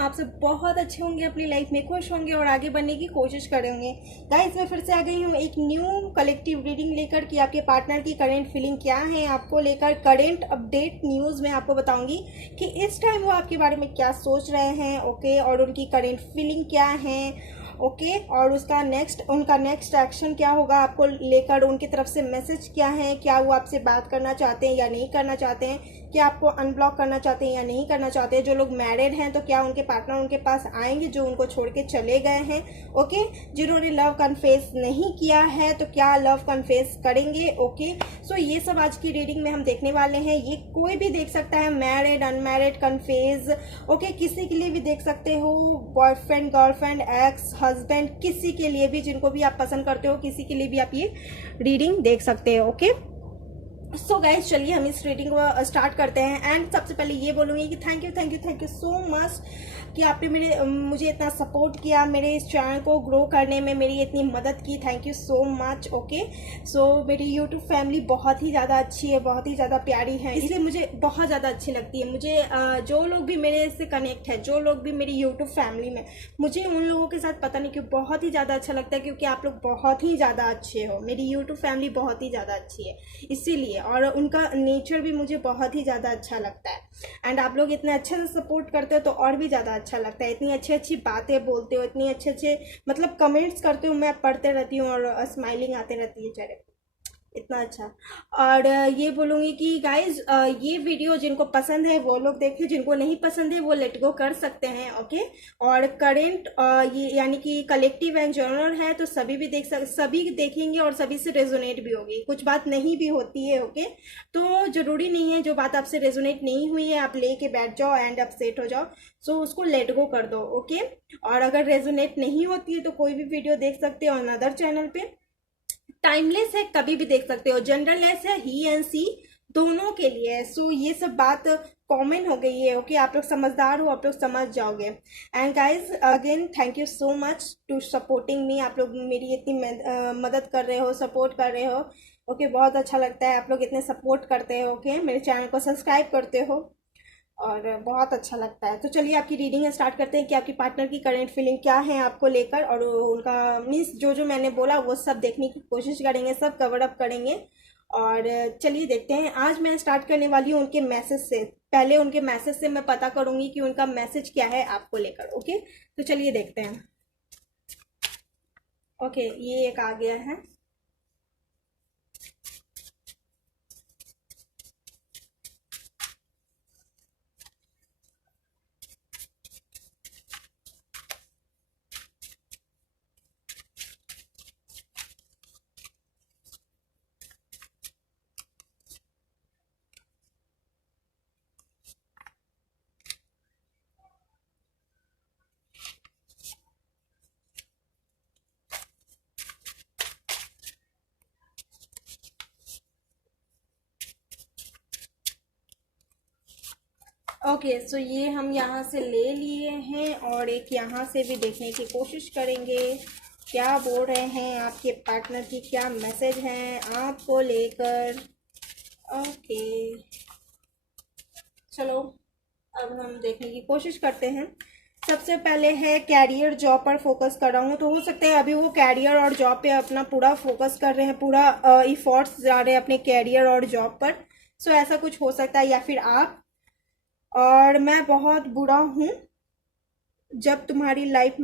हूँ आप सब बहुत अच्छे होंगे, अपनी लाइफ में खुश होंगे और आगे बढ़ने की कोशिश करेंगे। गाइस मैं फिर से आ गई हूँ एक न्यू कलेक्टिव रीडिंग लेकर कि आपके पार्टनर की करंट फीलिंग क्या है, आपको लेकर करंट अपडेट न्यूज़ में आपको बताऊंगी कि इस टाइम वो आपके बारे में क्या सोच रहे हैं। ओके, और उनकी करंट फीलिंग क्या है। ओके, और उनका नेक्स्ट एक्शन क्या होगा आपको लेकर, उनकी तरफ से मैसेज क्या है, क्या वो आपसे बात करना चाहते हैं या नहीं करना चाहते हैं, क्या आपको अनब्लॉक करना चाहते हैं या नहीं करना चाहते हैं। जो लोग मैरिड हैं तो क्या उनके पार्टनर उनके पास आएंगे जो उनको छोड़ के चले गए हैं। ओके, जिन्होंने लव कन्फेस नहीं किया है तो क्या लव कन्फेस करेंगे। ओके, सो ये सब आज की रीडिंग में हम देखने वाले हैं। ये कोई भी देख सकता है, मैरिड अनमैरिड कन्फेस। ओके, किसी के लिए भी देख सकते हो, बॉयफ्रेंड गर्लफ्रेंड एक्स हस्बैंड, किसी के लिए भी, जिनको भी आप पसंद करते हो किसी के लिए भी आप ये रीडिंग देख सकते हो। ओके, सो गाइज चलिए हम इस रीडिंग को स्टार्ट करते हैं। एंड सबसे पहले ये बोलूँगी कि थैंक यू सो मच कि आपने मुझे इतना सपोर्ट किया, मेरे इस चैनल को ग्रो करने में मेरी इतनी मदद की। Thank you so much. Okay, so मेरी यूट्यूब फैमिली बहुत ही ज़्यादा अच्छी है, बहुत ही ज़्यादा प्यारी है, इसलिए मुझे बहुत ज़्यादा अच्छी लगती है। मुझे जो लोग भी मेरे से कनेक्ट है, जो लोग भी मेरी यूट्यूब फैमिली में, मुझे उन लोगों के साथ पता नहीं क्यों बहुत ही ज़्यादा अच्छा लगता है, क्योंकि आप लोग बहुत ही ज़्यादा अच्छे हो। मेरी यूट्यूब फैमिली बहुत ही ज़्यादा अच्छी है इसीलिए, और उनका नेचर भी मुझे बहुत ही ज़्यादा अच्छा लगता है। एंड आप लोग इतने अच्छे से सपोर्ट करते हो तो और भी ज़्यादा अच्छा लगता है। इतनी अच्छी अच्छी बातें बोलते हो, इतनी अच्छे अच्छे मतलब कमेंट्स करते हो, मैं पढ़ते रहती हूँ और स्माइलिंग आते रहती है चेहरे पे, इतना अच्छा। और ये बोलूँगी कि गाइज ये वीडियो जिनको पसंद है वो लोग देखें, जिनको नहीं पसंद है वो लेट गो कर सकते हैं। ओके, और करेंट ये यानी कि कलेक्टिव एंड जनरल है तो सभी देखेंगे और सभी से रेजोनेट भी होगी, कुछ बात नहीं भी होती है। ओके, तो जरूरी नहीं है जो बात आपसे रेजोनेट नहीं हुई है आप लेके बैठ जाओ एंड अपसेट हो जाओ। सो उसको लेट गो कर दो। ओके, और अगर रेजोनेट नहीं होती है तो कोई भी वीडियो देख सकते हो अनदर चैनल पे। टाइमलेस है, कभी भी देख सकते हो। जनरललेस है, ही एंड सी दोनों के लिए है। सो ये सब बात कॉमन हो गई है। ओके, आप लोग समझदार हो, आप लोग समझ जाओगे। And guys again thank you so much to supporting me. आप लोग मेरी इतनी मदद कर रहे हो, सपोर्ट कर रहे हो। ओके, बहुत अच्छा लगता है आप लोग इतने सपोर्ट करते हो। ओके, मेरे चैनल को सब्सक्राइब करते हो और बहुत अच्छा लगता है। तो चलिए आपकी रीडिंग स्टार्ट करते हैं कि आपकी पार्टनर की करंट फीलिंग क्या है आपको लेकर, और उनका मीन्स जो जो मैंने बोला वो सब देखने की कोशिश करेंगे, सब कवर अप करेंगे। और चलिए देखते हैं। आज मैं स्टार्ट करने वाली हूँ उनके मैसेज से। पहले उनके मैसेज से मैं पता करूंगी कि उनका मैसेज क्या है आपको लेकर। ओके, तो चलिए देखते हैं। ओके, ये एक आ गया है। ओके, सो ये हम यहाँ से ले लिए हैं और एक यहाँ से भी देखने की कोशिश करेंगे क्या बोल रहे हैं आपके पार्टनर की, क्या मैसेज हैं आपको लेकर। ओके, चलो अब हम देखने की कोशिश करते हैं। सबसे पहले है कैरियर जॉब पर फोकस कर रहा हूँ, तो हो सकता है अभी वो कैरियर और जॉब पे अपना पूरा फोकस कर रहे हैं, पूरा इफोर्ट्स जा रहे हैं अपने कैरियर और जॉब पर। सो ऐसा कुछ हो सकता है, या फिर आप। और मैं बहुत बुरा हूँ, जब तुम्हारी लाइफ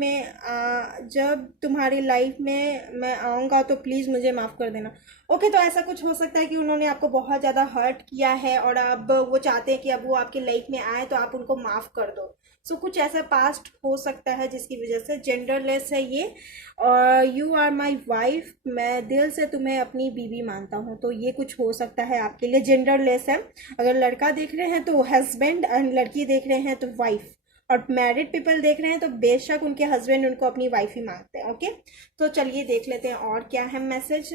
में मैं आऊँगा तो प्लीज़ मुझे माफ़ कर देना। ओके, तो ऐसा कुछ हो सकता है कि उन्होंने आपको बहुत ज़्यादा हर्ट किया है और अब वो चाहते हैं कि अब वो आपकी लाइफ में आए तो आप उनको माफ़ कर दो। सो कुछ ऐसा पास्ट हो सकता है जिसकी वजह से। जेंडरलेस है ये, और यू आर माई वाइफ, मैं दिल से तुम्हें अपनी बीवी मानता हूँ, तो ये कुछ हो सकता है आपके लिए। जेंडरलेस है, अगर लड़का देख रहे हैं तो हस्बैंड एंड लड़की देख रहे हैं तो वाइफ, और मैरिड पीपल देख रहे हैं तो बेशक उनके हस्बैंड उनको अपनी वाइफ ही मानते हैं। ओके, तो चलिए देख लेते हैं और क्या है मैसेज।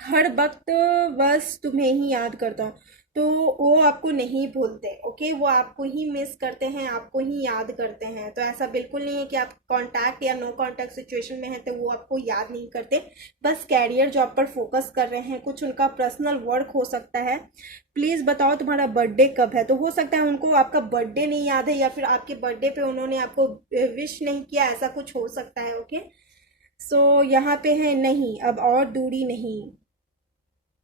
हर वक्त बस तुम्हें ही याद करता हूँ। तो वो आपको नहीं भूलते, ओके, वो आपको ही मिस करते हैं, आपको ही याद करते हैं। तो ऐसा बिल्कुल नहीं है कि आप कांटेक्ट या नो कांटेक्ट सिचुएशन में हैं तो वो आपको याद नहीं करते, बस कैरियर जॉब पर फोकस कर रहे हैं, कुछ उनका पर्सनल वर्क हो सकता है। प्लीज़ बताओ तुम्हारा बर्थडे कब है। तो हो सकता है उनको आपका बर्थडे नहीं याद है, या फिर आपके बर्थडे पे उन्होंने आपको विश नहीं किया, ऐसा कुछ हो सकता है, ओके। सो यहाँ पे है नहीं, अब और दूरी नहीं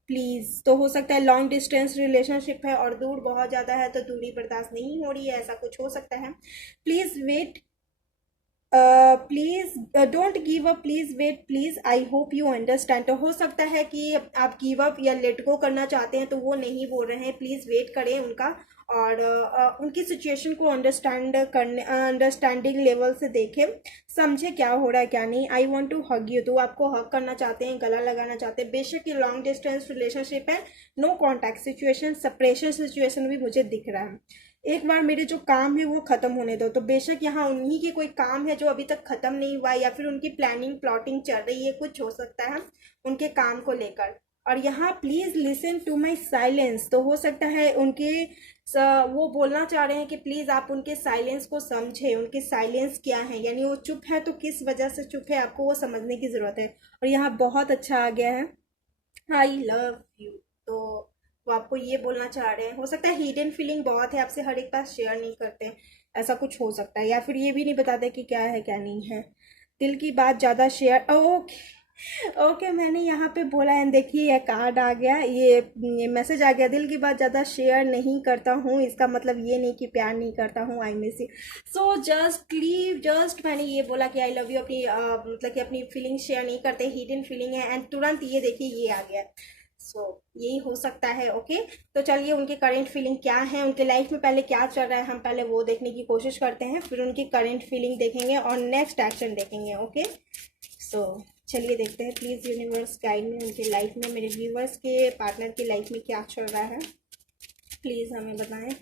प्लीज़। तो हो सकता है लॉन्ग डिस्टेंस रिलेशनशिप है और दूर बहुत ज़्यादा है, तो दूरी बर्दाश्त नहीं हो रही है, ऐसा कुछ हो सकता है। Please wait, please don't give up, please wait, please, I hope you understand. तो हो सकता है कि आप गिव अप या लेट गो करना चाहते हैं, तो वो नहीं बोल रहे हैं, प्लीज वेट करें उनका, और उनकी सिचुएशन को अंडरस्टैंड करने, अंडरस्टैंडिंग लेवल से देखें, समझे क्या हो रहा है क्या नहीं। I want to hug you, तो वो आपको हग करना चाहते हैं, गला लगाना चाहते हैं। बेशक ये लॉन्ग डिस्टेंस रिलेशनशिप है, no contact situation, separation situation भी मुझे दिख रहा है। एक बार मेरे जो काम है वो खत्म होने दो। तो बेशक यहाँ उन्हीं की कोई काम है जो अभी तक खत्म नहीं हुआ है, या फिर उनकी प्लानिंग प्लॉटिंग चल रही है, कुछ हो सकता है उनके काम को लेकर। और यहाँ please listen to my silence, तो हो सकता है उनके वो बोलना चाह रहे हैं कि प्लीज आप उनके साइलेंस को समझे, उनके साइलेंस क्या है, यानी वो चुप है तो किस वजह से चुप है, आपको वो समझने की जरूरत है। और यहाँ बहुत अच्छा आ गया है, आई लव यू। तो वो आपको ये बोलना चाह रहे हैं। हो सकता है हिडन फीलिंग बहुत है, आपसे हर एक बात शेयर नहीं करते, ऐसा कुछ हो सकता है। या फिर ये भी नहीं बताते कि क्या है क्या नहीं है, दिल की बात ज़्यादा शेयर, ओके ओके, मैंने यहाँ पे बोला है, देखिए ये कार्ड आ गया, ये मैसेज आ गया, दिल की बात ज़्यादा शेयर नहीं करता हूँ, इसका मतलब ये नहीं कि प्यार नहीं करता हूँ, I miss you. So just leave, just मैंने ये बोला कि आई लव यू, अपनी मतलब कि अपनी फीलिंग शेयर नहीं करते, हिडन फीलिंग है, एंड तुरंत ये देखिए ये आ गया। सो यही हो सकता है, ओके। तो चलिए उनके करेंट फीलिंग क्या है, उनके लाइफ में पहले क्या चल रहा है, हम पहले वो देखने की कोशिश करते हैं, फिर उनकी करेंट फीलिंग देखेंगे और नेक्स्ट एक्शन देखेंगे, ओके। सो चलिए देखते हैं, प्लीज़ यूनिवर्स गाइड में उनके लाइफ में, मेरे व्यूवर्स के पार्टनर की लाइफ में क्या चल रहा है, प्लीज़ हमें बताएं।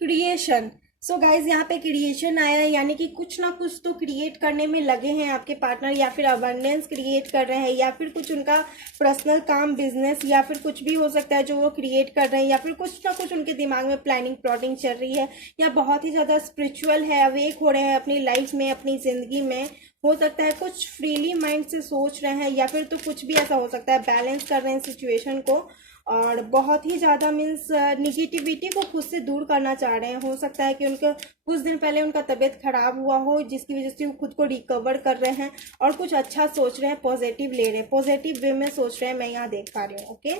क्रिएशन, सो गाइज यहाँ पे क्रिएशन आया है, यानी कि कुछ ना कुछ तो क्रिएट करने में लगे हैं आपके पार्टनर, या फिर अबंडेंस क्रिएट कर रहे हैं, या फिर कुछ उनका पर्सनल काम, बिजनेस, या फिर कुछ भी हो सकता है जो वो क्रिएट कर रहे हैं, या फिर कुछ ना कुछ उनके दिमाग में प्लानिंग प्लॉटिंग चल रही है, या बहुत ही ज़्यादा स्पिरिचुअल है, अवेक हो रहे हैं अपनी लाइफ में, अपनी ज़िंदगी में। हो सकता है कुछ फ्रीली माइंड से सोच रहे हैं, या फिर तो कुछ भी ऐसा हो सकता है, बैलेंस कर रहे हैं सिचुएशन को, और बहुत ही ज़्यादा मीन्स निगेटिविटी को खुद से दूर करना चाह रहे हैं। हो सकता है कि उनका कुछ दिन पहले उनका तबीयत खराब हुआ हो, जिसकी वजह से वो खुद को रिकवर कर रहे हैं और कुछ अच्छा सोच रहे हैं, पॉजिटिव ले रहे हैं, पॉजिटिव वे में सोच रहे हैं, मैं यहाँ देख पा रही हूँ, ओके।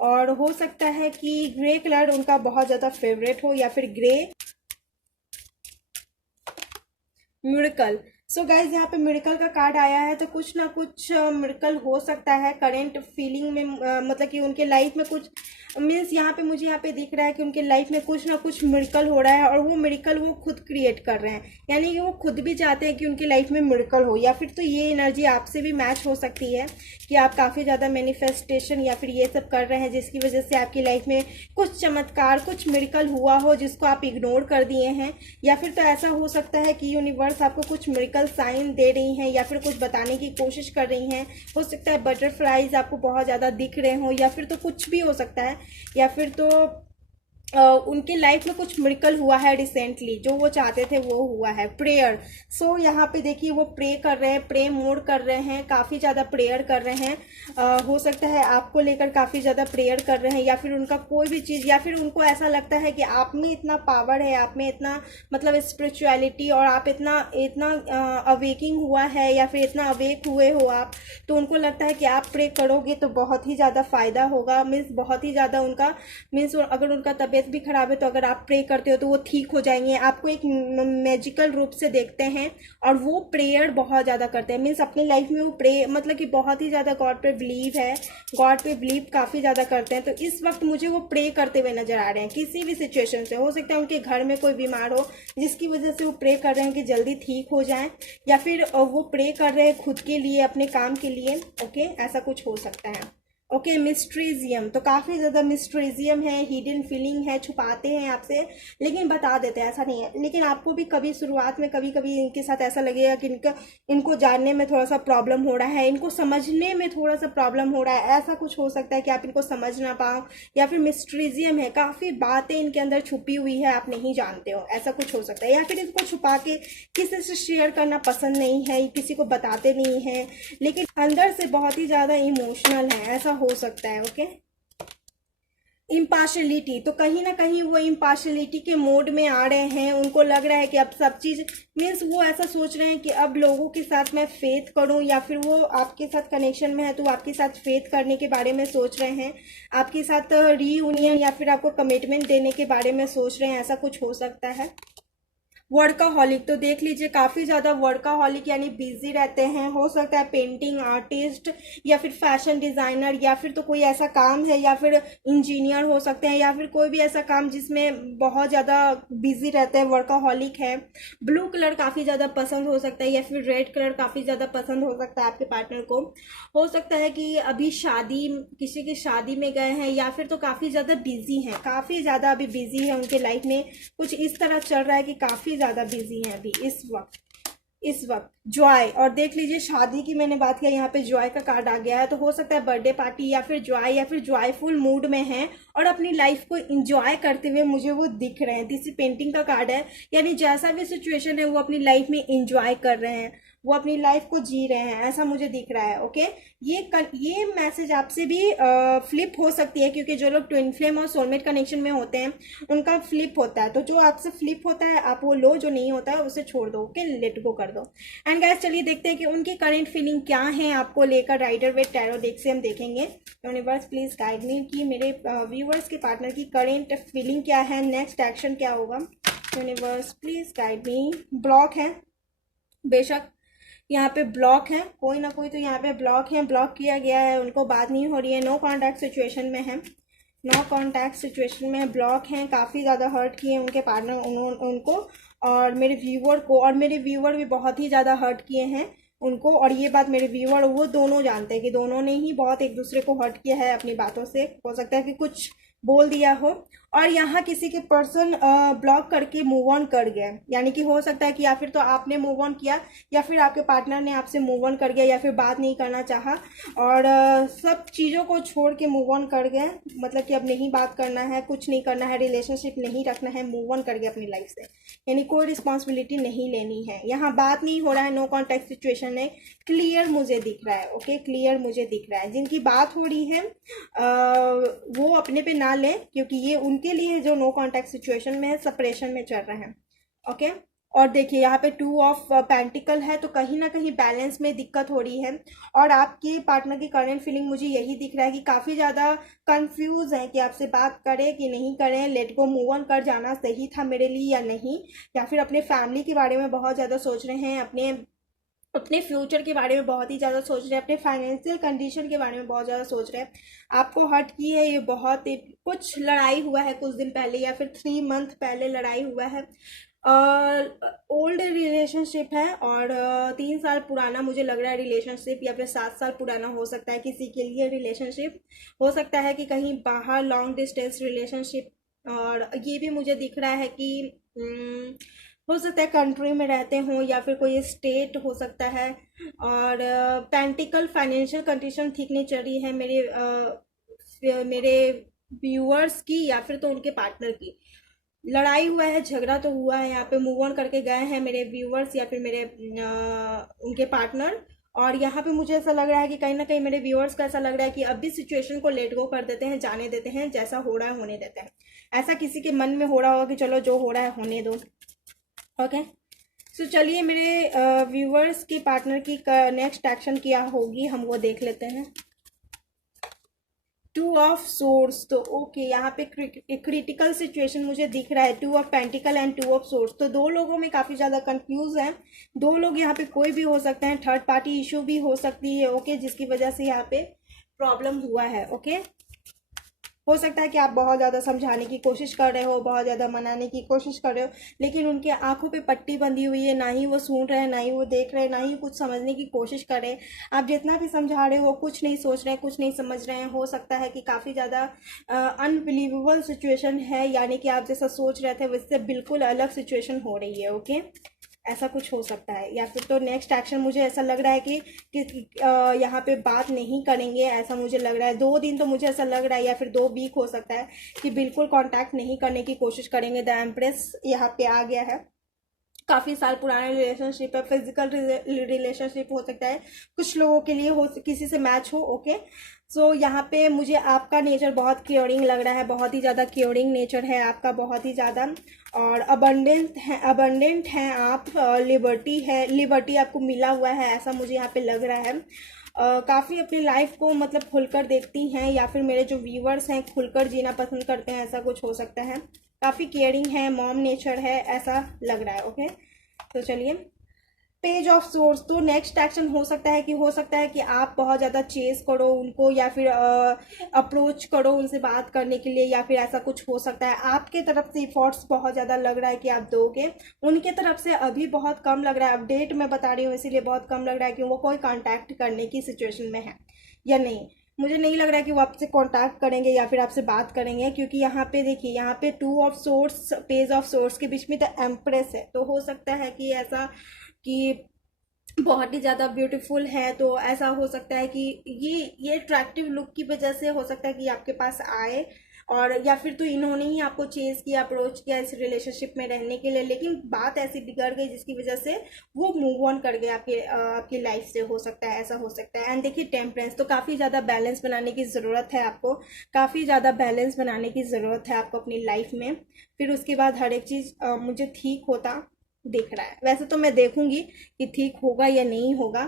और हो सकता है कि ग्रे कलर उनका बहुत ज़्यादा फेवरेट हो, या फिर ग्रे मिरेकल। सो गाइज यहाँ पे मिरेकल का कार्ड आया है, तो कुछ ना कुछ मिरेकल हो सकता है करेंट फीलिंग में, मतलब कि उनके लाइफ में कुछ मीन्स यहाँ पे मुझे यहाँ पे दिख रहा है कि उनके लाइफ में कुछ ना कुछ मिरेकल हो रहा है, और वो मिरेकल वो खुद क्रिएट कर रहे हैं, यानी कि वो खुद भी चाहते हैं कि उनकी लाइफ में मिरेकल हो। या फिर तो ये एनर्जी आपसे भी मैच हो सकती है कि आप काफ़ी ज़्यादा मैनिफेस्टेशन या फिर ये सब कर रहे हैं, जिसकी वजह से आपकी लाइफ में कुछ चमत्कार, कुछ मिरेकल हुआ हो जिसको आप इग्नोर कर दिए हैं। या फिर तो ऐसा हो सकता है कि यूनिवर्स आपको कुछ मिरेकल साइन दे रही हैं, या फिर कुछ बताने की कोशिश कर रही हैं। हो सकता है बटरफ्लाइज आपको बहुत ज़्यादा दिख रहे हों, या फिर तो कुछ भी हो सकता है, या फिर तो उनके लाइफ में कुछ मिरेकल हुआ है रिसेंटली, जो वो चाहते थे वो हुआ है। प्रेयर, सो यहाँ पे देखिए वो प्रे कर रहे हैं, प्रे मोड कर रहे हैं, काफ़ी ज़्यादा प्रेयर कर रहे हैं। हो सकता है आपको लेकर काफ़ी ज़्यादा प्रेयर कर रहे हैं, या फिर उनका कोई भी चीज़, या फिर उनको ऐसा लगता है कि आप में इतना पावर है, आप में इतना मतलब स्पिरिचुअलिटी, और आप इतना इतना अवेकिंग हुआ है, या फिर इतना अवेक हुए हो आप, तो उनको लगता है कि आप प्रे करोगे तो बहुत ही ज़्यादा फ़ायदा होगा। मीन्स बहुत ही ज़्यादा उनका मीन्स अगर उनका तबीयत भी खराब है तो अगर आप प्रे करते हो तो वो ठीक हो जाएंगे, आपको एक मैजिकल रूप से देखते हैं। और वो प्रेयर बहुत ज़्यादा करते हैं, मीन्स अपनी लाइफ में वो प्रे मतलब कि बहुत ही ज़्यादा गॉड पे बिलीव है, गॉड पे बिलीव काफ़ी ज़्यादा करते हैं। तो इस वक्त मुझे वो प्रे करते हुए नजर आ रहे हैं किसी भी सिचुएशन से। हो सकता है उनके घर में कोई बीमार हो जिसकी वजह से वो प्रे कर रहे हैं कि जल्दी ठीक हो जाए, या फिर वो प्रे कर रहे हैं खुद के लिए, अपने काम के लिए, ओके, ऐसा कुछ हो सकता है। ओके मिस्ट्रीजियम, तो काफ़ी ज़्यादा मिस्ट्रीजियम है, हिडन फीलिंग है, छुपाते हैं आपसे लेकिन बता देते हैं, ऐसा नहीं है। लेकिन आपको भी कभी शुरुआत में कभी कभी इनके साथ ऐसा लगेगा कि इनको जानने में थोड़ा सा प्रॉब्लम हो रहा है, इनको समझने में थोड़ा सा प्रॉब्लम हो रहा है, ऐसा कुछ हो सकता है कि आप इनको समझ ना पाओ, या फिर मिस्ट्रीजियम है, काफ़ी बातें इनके अंदर छुपी हुई है, आप नहीं जानते हो, ऐसा कुछ हो सकता है। या फिर इसको छुपा के किसी से शेयर करना पसंद नहीं है, किसी को बताते नहीं हैं, लेकिन अंदर से बहुत ही ज़्यादा इमोशनल है, ऐसा हो सकता है। ओके इम्पार्शलिटी, तो कहीं ना कहीं वो इम्पार्शलिटी के मोड में आ रहे हैं, उनको लग रहा है कि अब सब चीज़ मीन्स वो ऐसा सोच रहे हैं कि अब लोगों के साथ मैं फेथ करूं, या फिर वो आपके साथ कनेक्शन में है तो आपके साथ फेथ करने के बारे में सोच रहे हैं, आपके साथ रीयूनियन या फिर आपको कमिटमेंट देने के बारे में सोच रहे हैं, ऐसा कुछ हो सकता है। वर्काहॉलिक, तो देख लीजिए काफ़ी ज़्यादा वर्काहॉलिक यानी बिजी रहते हैं, हो सकता है पेंटिंग आर्टिस्ट या फिर फैशन डिज़ाइनर, या फिर तो कोई ऐसा काम है, या फिर इंजीनियर हो सकते हैं, या फिर कोई भी ऐसा काम जिसमें बहुत ज़्यादा बिजी रहते हैं, वर्काहॉलिक है। ब्लू कलर काफ़ी ज़्यादा पसंद हो सकता है, या फिर रेड कलर काफ़ी ज़्यादा पसंद हो सकता है आपके पार्टनर को। हो सकता है कि अभी शादी, किसी की शादी में गए हैं, या फिर तो काफ़ी ज़्यादा बिजी हैं, काफ़ी ज़्यादा अभी बिजी है उनके लाइफ में, कुछ इस तरह चल रहा है कि काफ़ी ज़्यादा बिजी हैं अभी इस वक्त जॉय। और देख लीजिए शादी की मैंने बात किया, यहाँ पे जॉय का कार्ड आ गया है, तो हो सकता है बर्थडे पार्टी या फिर जॉय, या फिर जॉयफुल मूड में हैं और अपनी लाइफ को इंजॉय करते हुए मुझे वो दिख रहे हैं। किसी पेंटिंग का कार्ड है, यानी जैसा भी सिचुएशन है वो अपनी लाइफ में इंजॉय कर रहे हैं, वो अपनी लाइफ को जी रहे हैं, ऐसा मुझे दिख रहा है। ओके ये मैसेज आपसे भी फ्लिप हो सकती है, क्योंकि जो लोग ट्विन फ्लेम और सोलमेट कनेक्शन में होते हैं उनका फ्लिप होता है, तो जो आपसे फ्लिप होता है आप वो लो, जो नहीं होता है उसे छोड़ दो। ओके लेट गो कर दो। एंड गाइस चलिए देखते हैं कि उनकी करंट फीलिंग क्या है आपको लेकर। राइडर वेट टैरो डेक से हम देखेंगे। यूनिवर्स प्लीज गाइड मी कि मेरे व्यूअर्स के पार्टनर की करंट फीलिंग क्या है, नेक्स्ट एक्शन क्या होगा। Universe please guide me. Block है, बेशक यहाँ पे ब्लॉक है, कोई ना कोई तो यहाँ पे ब्लॉक है, ब्लॉक किया गया है, उनको बात नहीं हो रही है, नो कॉन्टैक्ट सिचुएशन में है, नो कॉन्टैक्ट सिचुएशन में है, ब्लॉक हैं, काफ़ी ज़्यादा हर्ट किए उनके पार्टनर उनको और मेरे व्यूअर को, और मेरे व्यूअर भी बहुत ही ज़्यादा हर्ट किए हैं उनको। और ये बात मेरे व्यूअर वो दोनों जानते हैं कि दोनों ने ही बहुत एक दूसरे को हर्ट किया है अपनी बातों से। हो सकता है कि कुछ बोल दिया हो, और यहाँ किसी के पर्सन ब्लॉक करके मूव ऑन कर गया, यानी कि हो सकता है कि या फिर तो आपने मूव ऑन किया, या फिर आपके पार्टनर ने आपसे मूव ऑन कर गया, या फिर बात नहीं करना चाहा और सब चीज़ों को छोड़ के मूव ऑन कर गया, मतलब कि अब नहीं बात करना है, कुछ नहीं करना है, रिलेशनशिप नहीं रखना है, मूव ऑन कर गया अपनी लाइफ से, यानी कोई रिस्पॉन्सिबिलिटी नहीं लेनी है। यहाँ बात नहीं हो रहा है, नो कॉन्टैक्ट सिचुएशन है, क्लियर मुझे दिख रहा है। ओके क्लियर मुझे दिख रहा है। जिनकी बात हो रही है वो अपने पे ना लें, क्योंकि ये उनके लिए जो नो कॉन्टैक्ट सिचुएशन में है, सेपरेशन में चल रहे हैं। ओके और देखिए यहाँ पे 2 ऑफ पेंटिकल है, तो कहीं ना कहीं बैलेंस में दिक्कत हो रही है, और आपके पार्टनर की करंट फीलिंग मुझे यही दिख रहा है कि काफ़ी ज़्यादा कंफ्यूज है कि आपसे बात करें कि नहीं करें, लेट गो मूव ऑन कर जाना सही था मेरे लिए या नहीं, या फिर अपने फैमिली के बारे में बहुत ज़्यादा सोच रहे हैं, अपने अपने फ्यूचर के बारे में बहुत ही ज़्यादा सोच रहे हैं, अपने फाइनेंशियल कंडीशन के बारे में बहुत ज़्यादा सोच रहे हैं। आपको हर्ट की है ये बहुत ही, कुछ लड़ाई हुआ है कुछ दिन पहले, या फिर 3 मंथ पहले लड़ाई हुआ है, ओल्ड रिलेशनशिप है, और 3 साल पुराना मुझे लग रहा है रिलेशनशिप, या फिर 7 साल पुराना हो सकता है किसी के लिए रिलेशनशिप, हो सकता है कि कहीं बाहर लॉन्ग डिस्टेंस रिलेशनशिप। और ये भी मुझे दिख रहा है कि हो सकता है कंट्री में रहते हों, या फिर कोई स्टेट हो सकता है। और पेंटिकल फाइनेंशियल कंडीशन ठीक नहीं चल रही है मेरे व्यूअर्स की, या फिर तो उनके पार्टनर की। लड़ाई हुआ है, झगड़ा तो हुआ है, यहाँ पे मूव ऑन करके गए हैं मेरे व्यूअर्स या फिर मेरे उनके पार्टनर। और यहाँ पे मुझे ऐसा लग रहा है कि कहीं ना कहीं मेरे व्यूअर्स को ऐसा लग रहा है कि अभी सिचुएशन को लेट गो कर देते हैं, जाने देते हैं, जैसा हो रहा है होने देते हैं। ऐसा किसी के मन में हो रहा होगा कि चलो जो हो रहा है होने दो। ओके सो चलिए मेरे व्यूअर्स की पार्टनर की नेक्स्ट एक्शन क्या होगी हम वो देख लेते हैं। 2 ऑफ सोर्स, तो ओके यहाँ पे क्रिटिकल सिचुएशन मुझे दिख रहा है, 2 of pentacle and 2 of source, तो दो लोगों में काफ़ी ज़्यादा कंफ्यूज है। दो लोग यहाँ पे कोई भी हो सकते हैं, थर्ड पार्टी इशू भी हो सकती है। ओके जिसकी वजह से यहाँ पे प्रॉब्लम हुआ है। ओके हो सकता है कि आप बहुत ज़्यादा समझाने की कोशिश कर रहे हो, बहुत ज़्यादा मनाने की कोशिश कर रहे हो, लेकिन उनके आंखों पे पट्टी बंधी हुई है, ना ही वो सुन रहे हैं, ना ही वो देख रहे हैं, ना ही कुछ समझने की कोशिश कर रहे हैं। आप जितना भी समझा रहे हो कुछ नहीं सोच रहे हैं, कुछ नहीं समझ रहे हैं। हो सकता है कि काफ़ी ज़्यादा अनबिलीवेबल सिचुएशन है, यानी कि आप जैसा सोच रहे थे उससे बिल्कुल अलग सिचुएशन हो रही है। ओके, ऐसा कुछ हो सकता है। या फिर तो नेक्स्ट एक्शन मुझे ऐसा लग रहा है कि यहाँ पे बात नहीं करेंगे, ऐसा मुझे लग रहा है। 2 दिन तो मुझे ऐसा लग रहा है, या फिर 2 वीक हो सकता है कि बिल्कुल कांटेक्ट नहीं करने की कोशिश करेंगे। द एम्प्रेस यहाँ पे आ गया है। काफ़ी साल पुराने रिलेशनशिप है, फिजिकल रिलेशनशिप हो सकता है कुछ लोगों के लिए, हो किसी से मैच हो। ओके, सो यहाँ पे मुझे आपका नेचर बहुत केयरिंग लग रहा है, बहुत ही ज़्यादा केयरिंग नेचर है आपका, बहुत ही ज़्यादा। और अबंडेंट हैं आप, लिबर्टी है, लिबर्टी आपको मिला हुआ है, ऐसा मुझे यहाँ पे लग रहा है। काफ़ी अपनी लाइफ को मतलब खुलकर देखती हैं, या फिर मेरे जो व्यूवर्स हैं खुलकर जीना पसंद करते हैं, ऐसा कुछ हो सकता है। काफ़ी केयरिंग है, मॉम नेचर है, ऐसा लग रहा है। ओके, तो चलिए, पेज ऑफ सोर्स। तो नेक्स्ट एक्शन हो सकता है कि आप बहुत ज़्यादा चेस करो उनको, या फिर अप्रोच करो उनसे बात करने के लिए, या फिर ऐसा कुछ हो सकता है। आपके तरफ से इफोर्ट्स बहुत ज़्यादा लग रहा है कि आप दोगे, उनके तरफ से अभी बहुत कम लग रहा है। अपडेट मैं बता रही हूँ इसीलिए बहुत कम लग रहा है कि वो कोई कांटेक्ट करने की सिचुएशन में है या नहीं। मुझे नहीं लग रहा है कि वो आपसे कांटेक्ट करेंगे या फिर आपसे बात करेंगे, क्योंकि यहाँ पे देखिए, यहाँ पे 2 of source, page of source के बीच में द एम्प्रेस है। तो हो सकता है कि ऐसा कि बहुत ही ज़्यादा ब्यूटीफुल है, तो ऐसा हो सकता है कि ये अट्रैक्टिव लुक की वजह से हो सकता है कि आपके पास आए, और या फिर तो इन्होंने ही आपको चेज किया, अप्रोच किया इस रिलेशनशिप में रहने के लिए, लेकिन बात ऐसी बिगड़ गई जिसकी वजह से वो मूव ऑन कर गए आपकी लाइफ से। हो सकता है, ऐसा हो सकता है। एंड देखिए, टेम्परेंस, तो काफ़ी ज़्यादा बैलेंस बनाने की ज़रूरत है आपको, काफ़ी ज़्यादा बैलेंस बनाने की ज़रूरत है आपको अपनी लाइफ में। फिर उसके बाद हर एक चीज़ मुझे ठीक होता दिख रहा है। वैसे तो मैं देखूंगी कि ठीक होगा या नहीं होगा,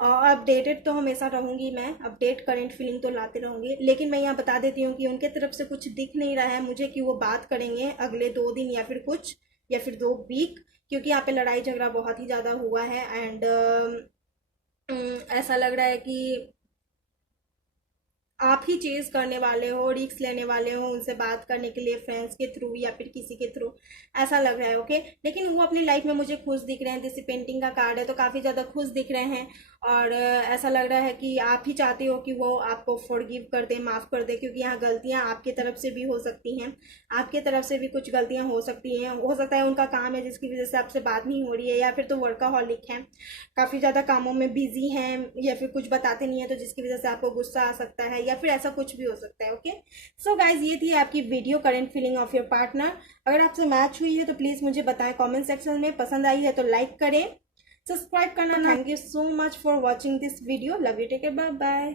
अपडेटेड तो हमेशा रहूंगी मैं, अपडेट करंट फीलिंग तो लाते रहूंगी। लेकिन मैं यहाँ बता देती हूँ कि उनके तरफ से कुछ दिख नहीं रहा है मुझे कि वो बात करेंगे अगले 2 दिन या फिर कुछ, या फिर 2 वीक, क्योंकि यहाँ पे लड़ाई झगड़ा बहुत ही ज़्यादा हुआ है। एंड ऐसा लग रहा है कि आप ही चेज करने वाले हो, रिक्स लेने वाले हो उनसे बात करने के लिए, फ्रेंड्स के थ्रू या फिर किसी के थ्रू, ऐसा लग रहा है। ओके, लेकिन वो अपनी लाइफ में मुझे खुश दिख रहे हैं। जैसे पेंटिंग का कार्ड है, तो काफ़ी ज़्यादा खुश दिख रहे हैं, और ऐसा लग रहा है कि आप ही चाहते हो कि वो आपको फॉरगिव कर दे, माफ़ कर दे, क्योंकि यहाँ गलतियाँ आपकी तरफ से भी हो सकती हैं, आपके तरफ से भी कुछ गलतियाँ हो सकती हैं। हो सकता है उनका काम है जिसकी वजह से आपसे बात नहीं हो रही है, या फिर तो वर्काहॉलिक हैं, काफ़ी ज़्यादा कामों में बिजी हैं, या फिर कुछ बताते नहीं है तो जिसकी वजह से आपको गुस्सा आ सकता है, या फिर ऐसा कुछ भी हो सकता है। ओके, सो गाइज, ये थी आपकी video, current feeling of your partner. अगर आपसे मैच हुई है तो प्लीज़ मुझे बताएं कमेंट सेक्शन में, पसंद आई है तो लाइक करें, सब्सक्राइब करना। Thank you so much for watching this video, love you, take care, bye bye.